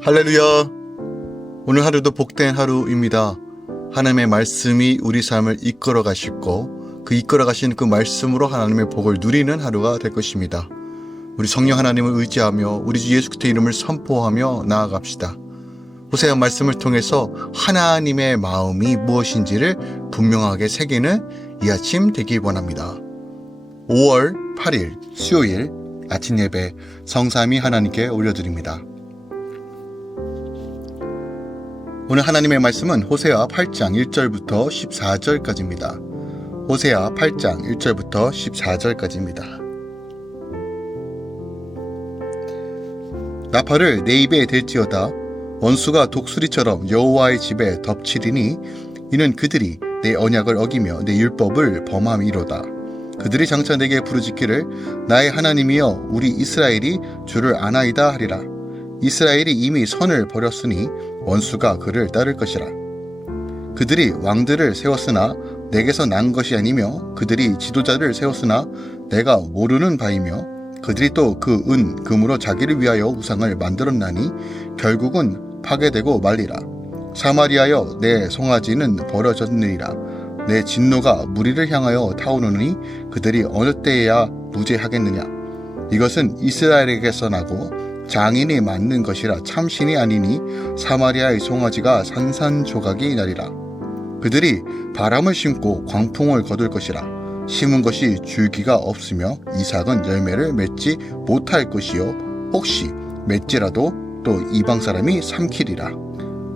할렐루야. 오늘 하루도 복된 하루입니다. 하나님의 말씀이 우리 삶을 이끌어 가시고 그 이끌어 가신 그 말씀으로 하나님의 복을 누리는 하루가 될 것입니다. 우리 성령 하나님을 의지하며 우리 주 예수 그리스도의 이름을 선포하며 나아갑시다. 호세아 말씀을 통해서 하나님의 마음이 무엇인지를 분명하게 새기는 이 아침 되길 원합니다. 5월 8일 수요일 아침 예배 성삼위 하나님께 올려드립니다. 오늘 하나님의 말씀은 호세아 8장 1절부터 14절까지입니다. 호세아 8장 1절부터 14절까지입니다. 나팔을 내 입에 댈지어다. 원수가 독수리처럼 여호와의 집에 덮치리니 이는 그들이 내 언약을 어기며 내 율법을 범함이로다. 그들이 장차 내게 부르짖기를 나의 하나님이여 우리 이스라엘이 주를 아나이다 하리라. 이스라엘이 이미 선을 버렸으니 원수가 그를 따를 것이라. 그들이 왕들을 세웠으나 내게서 난 것이 아니며 그들이 지도자를 세웠으나 내가 모르는 바이며 그들이 또 그 은, 금으로 자기를 위하여 우상을 만들었나니 결국은 파괴되고 말리라. 사마리아여 내 송아지는 버려졌느니라. 내 진노가 무리를 향하여 타오르니 그들이 어느 때에야 무죄하겠느냐. 이것은 이스라엘에게서 나고 장인이 맞는 것이라 참신이 아니니 사마리아의 송아지가 산산조각이 나리라. 그들이 바람을 심고 광풍을 거둘 것이라. 심은 것이 줄기가 없으며 이삭은 열매를 맺지 못할 것이요 혹시 맺지라도 또 이방 사람이 삼키리라.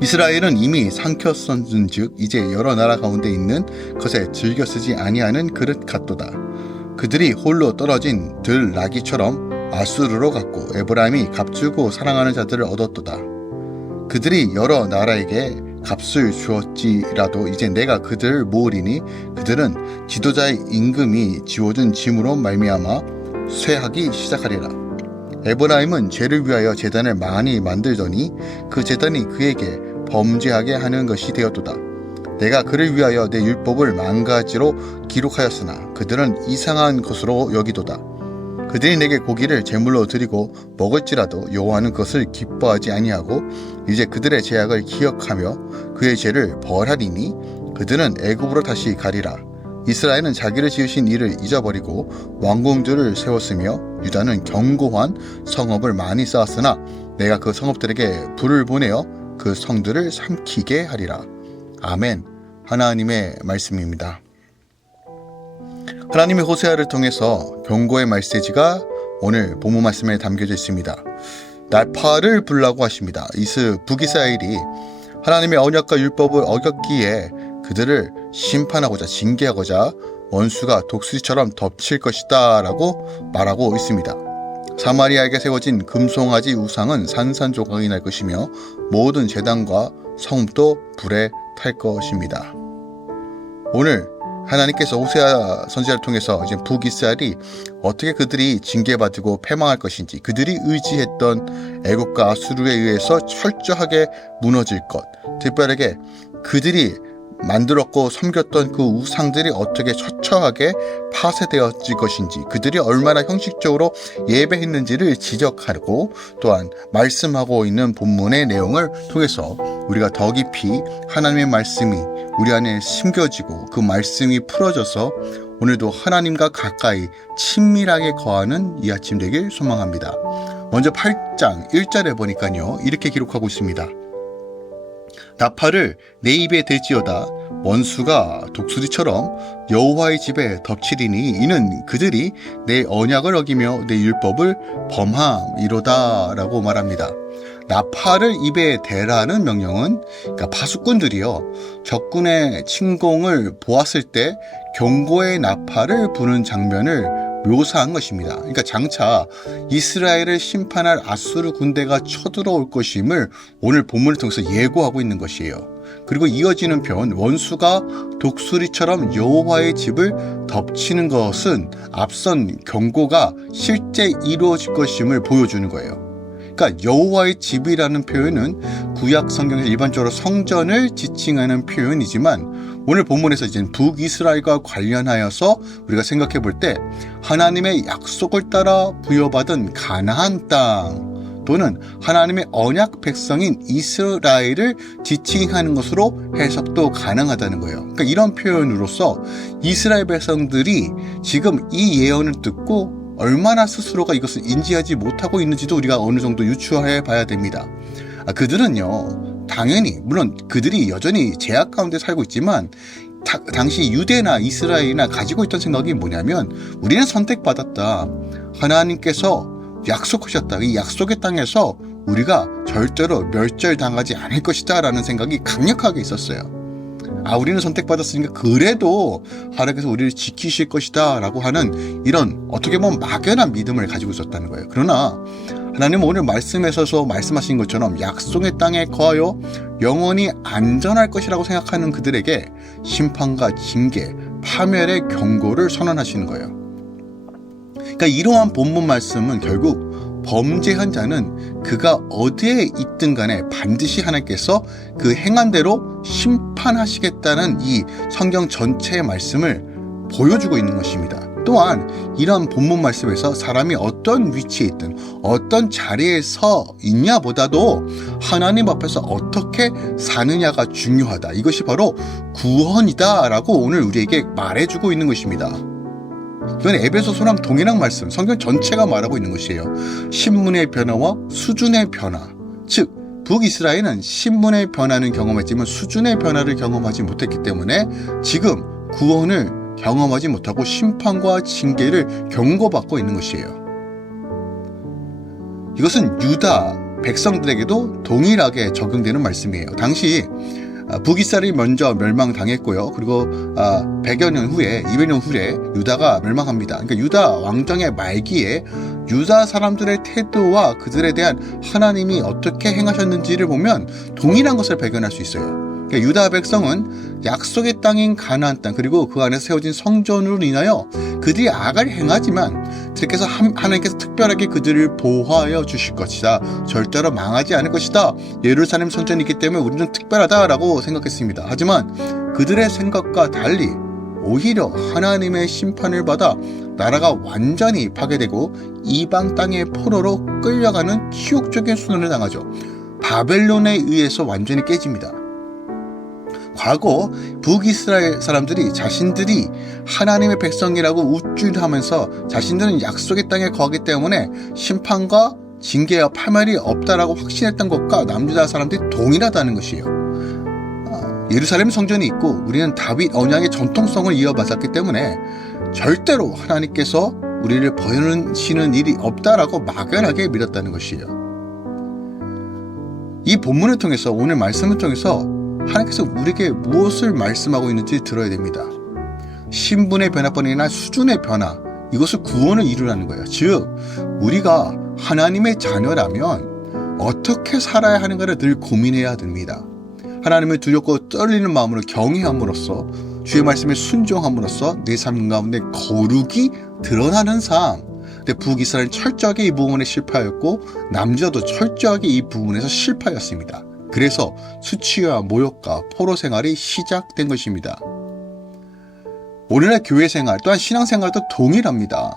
이스라엘은 이미 삼켰었은즉 이제 여러 나라 가운데 있는 것에 즐겨 쓰지 아니하는 그릇 같도다. 그들이 홀로 떨어진 들 나귀처럼 아수르로 갔고 에브라임이 값주고 사랑하는 자들을 얻었도다. 그들이 여러 나라에게 값을 주었지라도 이제 내가 그들을 모으리니 그들은 지도자의 임금이 지워준 짐으로 말미암아 쇠하기 시작하리라. 에브라임은 죄를 위하여 제단을 많이 만들더니 그 제단이 그에게 범죄하게 하는 것이 되었도다. 내가 그를 위하여 내 율법을 만가지로 기록하였으나 그들은 이상한 것으로 여기도다. 그들이 내게 고기를 제물로 드리고 먹을지라도 여호와는 그것을 기뻐하지 아니하고 이제 그들의 죄악을 기억하며 그의 죄를 벌하리니 그들은 애굽으로 다시 가리라. 이스라엘은 자기를 지으신 이를 잊어버리고 왕궁들을 세웠으며 유다는 견고한 성읍을 많이 쌓았으나 내가 그 성읍들에게 불을 보내어 그 성들을 삼키게 하리라. 아멘. 하나님의 말씀입니다. 하나님의 호세아를 통해서 경고의 메시지가 오늘 본문 말씀에 담겨져 있습니다. 나팔을 불라고 하십니다. 북이스라엘이 하나님의 언약과 율법을 어겼기에 그들을 심판하고자 징계하고자 원수가 독수리처럼 덮칠 것이다 라고 말하고 있습니다. 사마리아에게 세워진 금송아지 우상은 산산조각이 날 것이며 모든 제단과 성읍도 불에 탈 것입니다. 오늘 하나님께서 호세아 선지자를 통해서 이제 북이스라엘이 어떻게 그들이 징계받고 패망할 것인지, 그들이 의지했던 애국과 아수르에 의해서 철저하게 무너질 것, 특별하게 그들이 만들었고 섬겼던 그 우상들이 어떻게 처처하게 파쇄되어질 것인지, 그들이 얼마나 형식적으로 예배했는지를 지적하고 또한 말씀하고 있는 본문의 내용을 통해서 우리가 더 깊이 하나님의 말씀이 우리 안에 심겨지고 그 말씀이 풀어져서 오늘도 하나님과 가까이 친밀하게 거하는 이 아침 되길 소망합니다. 먼저 8장 1절에 보니까요, 이렇게 기록하고 있습니다. 나팔을 내 입에 댈지어다. 원수가 독수리처럼 여호와의 집에 덮치리니 이는 그들이 내 언약을 어기며 내 율법을 범함이로다 라고 말합니다. 나팔을 입에 대라는 명령은 그러니까 파수꾼들이요, 적군의 침공을 보았을 때 경고의 나팔을 부는 장면을 묘사한 것입니다. 그러니까 장차 이스라엘을 심판할 아수르 군대가 쳐들어올 것임을 오늘 본문을 통해서 예고하고 있는 것이에요. 그리고 이어지는 표현, 원수가 독수리처럼 여호와의 집을 덮치는 것은 앞선 경고가 실제 이루어질 것임을 보여주는 거예요. 그러니까 여호와의 집이라는 표현은 구약 성경에서 일반적으로 성전을 지칭하는 표현이지만 오늘 본문에서 이제 북이스라엘과 관련하여서 우리가 생각해 볼 때 하나님의 약속을 따라 부여받은 가나안 땅, 또는 하나님의 언약 백성인 이스라엘을 지칭하는 것으로 해석도 가능하다는 거예요. 그러니까 이런 표현으로서 이스라엘 백성들이 지금 이 예언을 듣고 얼마나 스스로가 이것을 인지하지 못하고 있는지도 우리가 어느 정도 유추해 봐야 됩니다. 그들은요, 당연히 물론 그들이 여전히 제약 가운데 살고 있지만 당시 유대나 이스라엘이나 가지고 있던 생각이 뭐냐면, 우리는 선택받았다, 하나님께서 약속하셨다, 이 약속의 땅에서 우리가 절대로 멸절당하지 않을 것이다 라는 생각이 강력하게 있었어요. 우리는 선택받았으니까 그래도 하나님께서 우리를 지키실 것이다 라고 하는 이런 어떻게 보면 막연한 믿음을 가지고 있었다는 거예요. 그러나 하나님은 오늘 말씀에서 말씀하신 것처럼 약속의 땅에 거하여 영원히 안전할 것이라고 생각하는 그들에게 심판과 징계, 파멸의 경고를 선언하시는 거예요. 그러니까 이러한 본문 말씀은 결국 범죄한 자는 그가 어디에 있든 간에 반드시 하나님께서 그 행한 대로 심판하시겠다는 이 성경 전체의 말씀을 보여주고 있는 것입니다. 또한 이런 본문 말씀에서 사람이 어떤 위치에 있든 어떤 자리에 서 있냐보다도 하나님 앞에서 어떻게 사느냐가 중요하다, 이것이 바로 구원이다 라고 오늘 우리에게 말해주고 있는 것입니다. 이건 에베소서랑 동일한 말씀, 성경 전체가 말하고 있는 것이에요. 신문의 변화와 수준의 변화. 즉 북이스라엘은 신문의 변화는 경험했지만 수준의 변화를 경험하지 못했기 때문에 지금 구원을 경험하지 못하고 심판과 징계를 경고받고 있는 것이에요. 이것은 유다 백성들에게도 동일하게 적용되는 말씀이에요. 당시 북이스라엘이 먼저 멸망당했고요. 그리고 100여 년 후에, 200년 후에 유다가 멸망합니다. 그러니까 유다 왕정의 말기에 유다 사람들의 태도와 그들에 대한 하나님이 어떻게 행하셨는지를 보면 동일한 것을 발견할 수 있어요. 그러니까 유다 백성은 약속의 땅인 가나안 땅, 그리고 그 안에서 세워진 성전으로 인하여 그들이 악을 행하지만 하나님께서 특별하게 그들을 보호하여 주실 것이다, 절대로 망하지 않을 것이다, 예루살렘 성전이 있기 때문에 우리는 특별하다라고 생각했습니다. 하지만 그들의 생각과 달리 오히려 하나님의 심판을 받아 나라가 완전히 파괴되고 이방 땅의 포로로 끌려가는 치욕적인 순환을 당하죠. 바벨론에 의해서 완전히 깨집니다. 과거 북이스라엘 사람들이 자신들이 하나님의 백성이라고 우쭐하면서 자신들은 약속의 땅에 거하기 때문에 심판과 징계와 파멸이 없다라고 확신했던 것과 남유다 사람들이 동일하다는 것이에요. 예루살렘 성전이 있고 우리는 다윗 언약의 전통성을 이어받았기 때문에 절대로 하나님께서 우리를 버리시는 일이 없다라고 막연하게 믿었다는 것이에요. 이 본문을 통해서, 오늘 말씀을 통해서 하나님께서 우리에게 무엇을 말씀하고 있는지 들어야 됩니다. 신분의 변화뿐이나 수준의 변화, 이것을 구원을 이루라는 거예요. 즉 우리가 하나님의 자녀라면 어떻게 살아야 하는가를 늘 고민해야 됩니다. 하나님을 두렵고 떨리는 마음으로 경외함으로써, 주의 말씀에 순종함으로써 내 삶 가운데 거룩이 드러나는 삶. 근데 북이스라엘은 철저하게 이 부분에 실패하였고 남유다도 철저하게 이 부분에서 실패하였습니다. 그래서 수치와 모욕과 포로 생활이 시작된 것입니다. 오늘날 교회 생활 또한 신앙 생활도 동일합니다.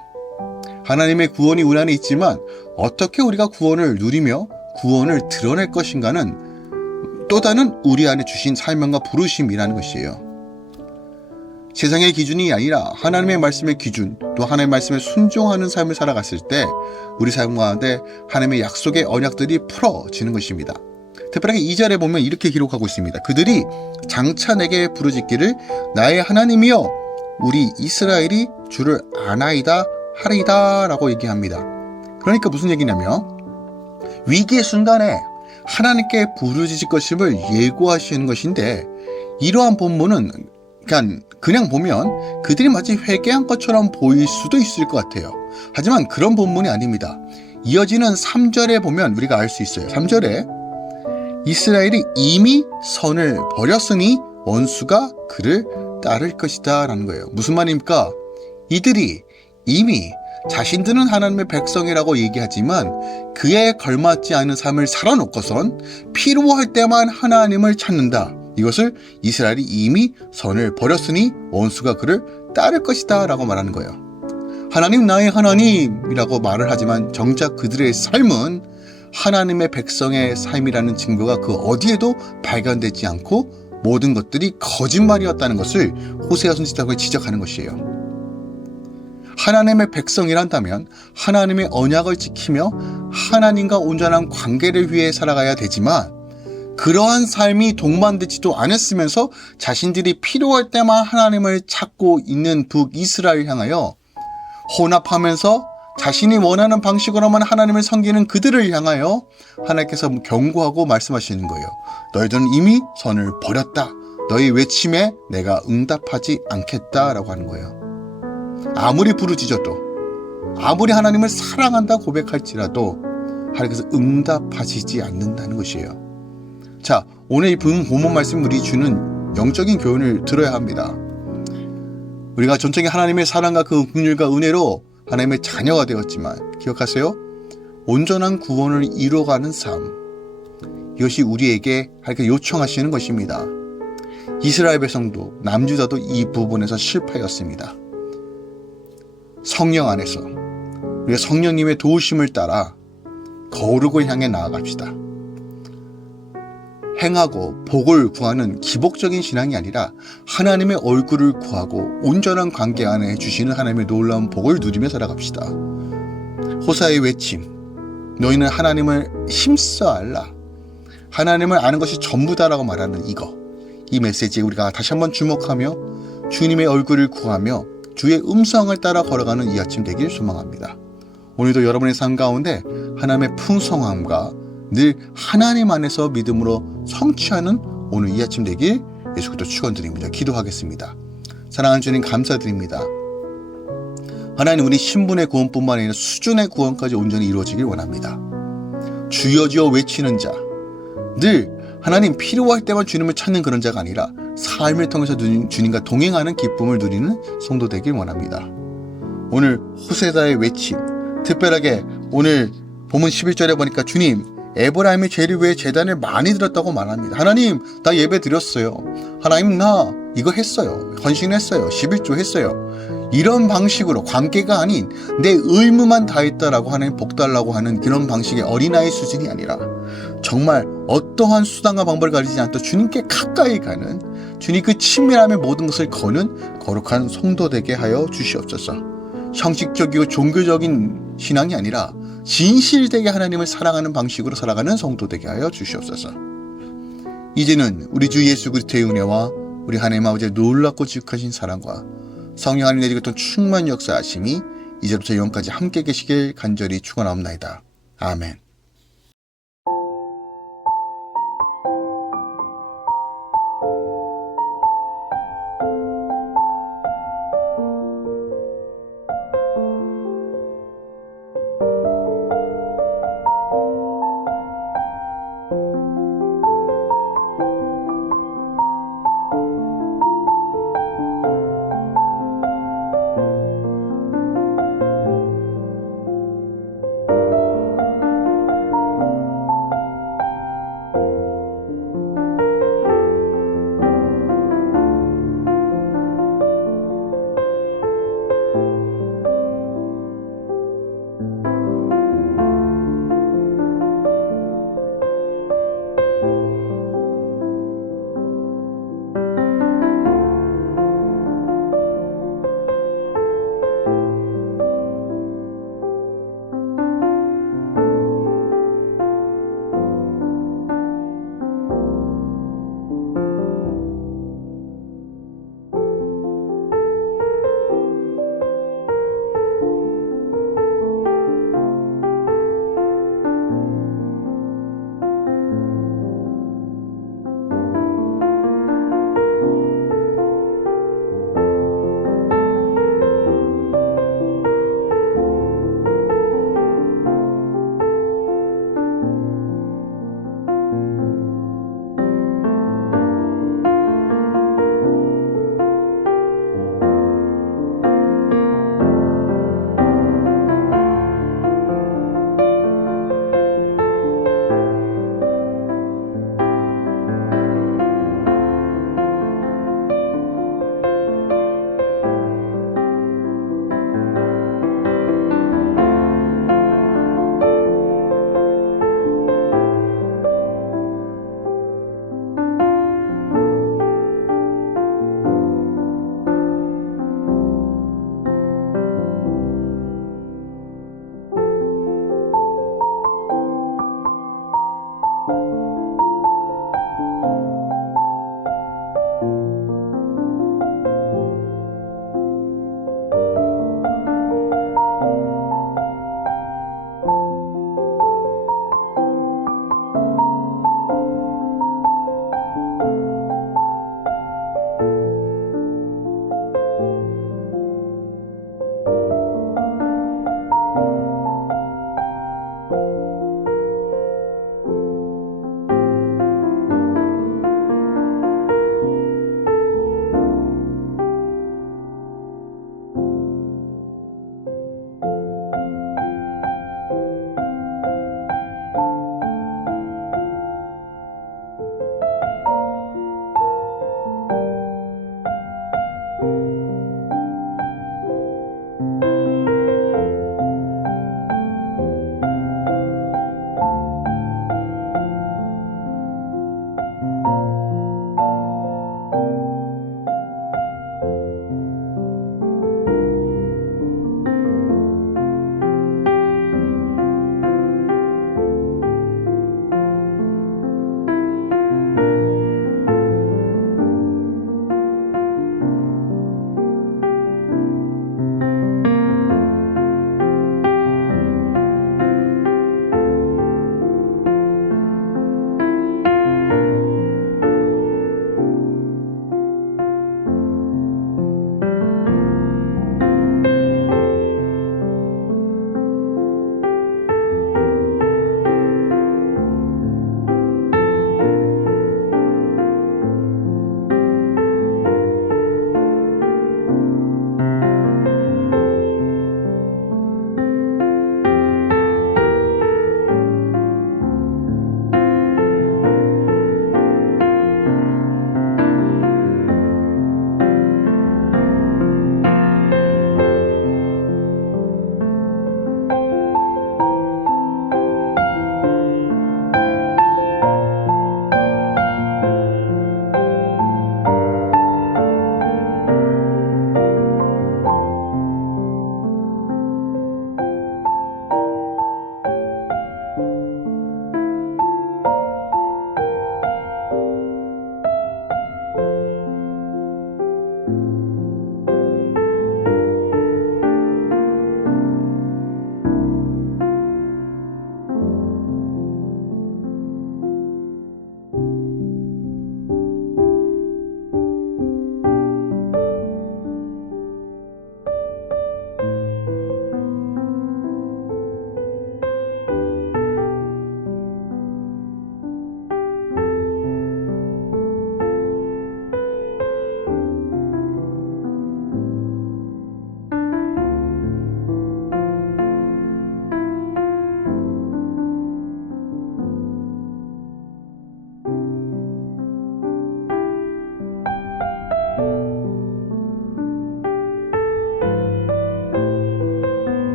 하나님의 구원이 우리 안에 있지만 어떻게 우리가 구원을 누리며 구원을 드러낼 것인가는 또 다른 우리 안에 주신 사명과 부르심이라는 것이에요. 세상의 기준이 아니라 하나님의 말씀의 기준, 또 하나님의 말씀에 순종하는 삶을 살아갔을 때 우리 삶 가운데 하나님의 약속의 언약들이 풀어지는 것입니다. 특별하게 2절에 보면 이렇게 기록하고 있습니다. 그들이 장차 내게 부르짖기를 나의 하나님이여 우리 이스라엘이 주를 아나이다 하리이다 라고 얘기합니다. 그러니까 무슨 얘기냐면 위기의 순간에 하나님께 부르짖을 것임을 예고하시는 것인데, 이러한 본문은 그냥 보면 그들이 마치 회개한 것처럼 보일 수도 있을 것 같아요. 하지만 그런 본문이 아닙니다. 이어지는 3절에 보면 우리가 알 수 있어요. 3절에 이스라엘이 이미 선을 버렸으니 원수가 그를 따를 것이다 라는 거예요. 무슨 말입니까? 이들이 이미 자신들은 하나님의 백성이라고 얘기하지만 그에 걸맞지 않은 삶을 살아놓고선 필요할 때만 하나님을 찾는다. 이것을 이스라엘이 이미 선을 버렸으니 원수가 그를 따를 것이다 라고 말하는 거예요. 하나님 나의 하나님이라고 말을 하지만 정작 그들의 삶은 하나님의 백성의 삶이라는 증거가 그 어디에도 발견되지 않고 모든 것들이 거짓말이었다는 것을 호세아 선지자가 지적하는 것이에요. 하나님의 백성이란다면 하나님의 언약을 지키며 하나님과 온전한 관계를 위해 살아가야 되지만 그러한 삶이 동반되지도 않았으면서 자신들이 필요할 때만 하나님을 찾고 있는 북이스라엘 향하여 혼합하면서 자신이 원하는 방식으로만 하나님을 섬기는 그들을 향하여 하나님께서 경고하고 말씀하시는 거예요. 너희들은 이미 선을 버렸다. 너희 외침에 내가 응답하지 않겠다라고 하는 거예요. 아무리 부르짖어도 아무리 하나님을 사랑한다 고백할지라도 하나님께서 응답하시지 않는다는 것이에요. 자, 오늘 이 본문 말씀 우리 주는 영적인 교훈을 들어야 합니다. 우리가 전적인 하나님의 사랑과 그 긍휼과 은혜로 하나님의 자녀가 되었지만 기억하세요. 온전한 구원을 이루어가는 삶, 이것이 우리에게 하나님께 요청하시는 것입니다. 이스라엘 백성도 남유다도 이 부분에서 실패했습니다. 성령 안에서 우리가 성령님의 도우심을 따라 거룩을 향해 나아갑시다. 행하고 복을 구하는 기복적인 신앙이 아니라 하나님의 얼굴을 구하고 온전한 관계 안에 주시는 하나님의 놀라운 복을 누리며 살아갑시다. 호사의 외침, 너희는 하나님을 힘써 알라. 하나님을 아는 것이 전부다라고 말하는 이 메시지에 우리가 다시 한번 주목하며 주님의 얼굴을 구하며 주의 음성을 따라 걸어가는 이 아침 되길 소망합니다. 오늘도 여러분의 삶 가운데 하나님의 풍성함과 늘 하나님 안에서 믿음으로 성취하는 오늘 이 아침 되길 예수 그리스도 축원드립니다. 기도하겠습니다. 사랑하는 주님 감사드립니다. 하나님, 우리 신분의 구원뿐만 아니라 수준의 구원까지 온전히 이루어지길 원합니다. 주여 주여 외치는 자, 늘 하나님 필요할 때만 주님을 찾는 그런 자가 아니라 삶을 통해서 주님과 동행하는 기쁨을 누리는 성도 되길 원합니다. 오늘 호세다의 외침, 특별하게 오늘 본문 11절에 보니까 주님, 에브라임이 죄를 위해 제단을 많이 드렸다고 말합니다. 하나님, 나 예배 드렸어요. 하나님, 나 이거 했어요. 헌신했어요. 11조 했어요. 이런 방식으로 관계가 아닌 내 의무만 다했다라고 하는 복 달라고 하는 그런 방식의 어린아이 수준이 아니라 정말 어떠한 수단과 방법을 가리지 않고 주님께 가까이 가는 주님 그 친밀함의 모든 것을 거는 거룩한 성도 되게 하여 주시옵소서. 형식적이고 종교적인 신앙이 아니라 진실되게 하나님을 사랑하는 방식으로 살아가는 성도 되게 하여 주시옵소서. 이제는 우리 주 예수 그리스도의 은혜와 우리 하나님 아버지의 놀랍고 지극하신 사랑과 성령 하나님 내리고 또 충만 역사하심이 이제부터 영원까지 함께 계시길 간절히 축원하옵나이다. 아멘.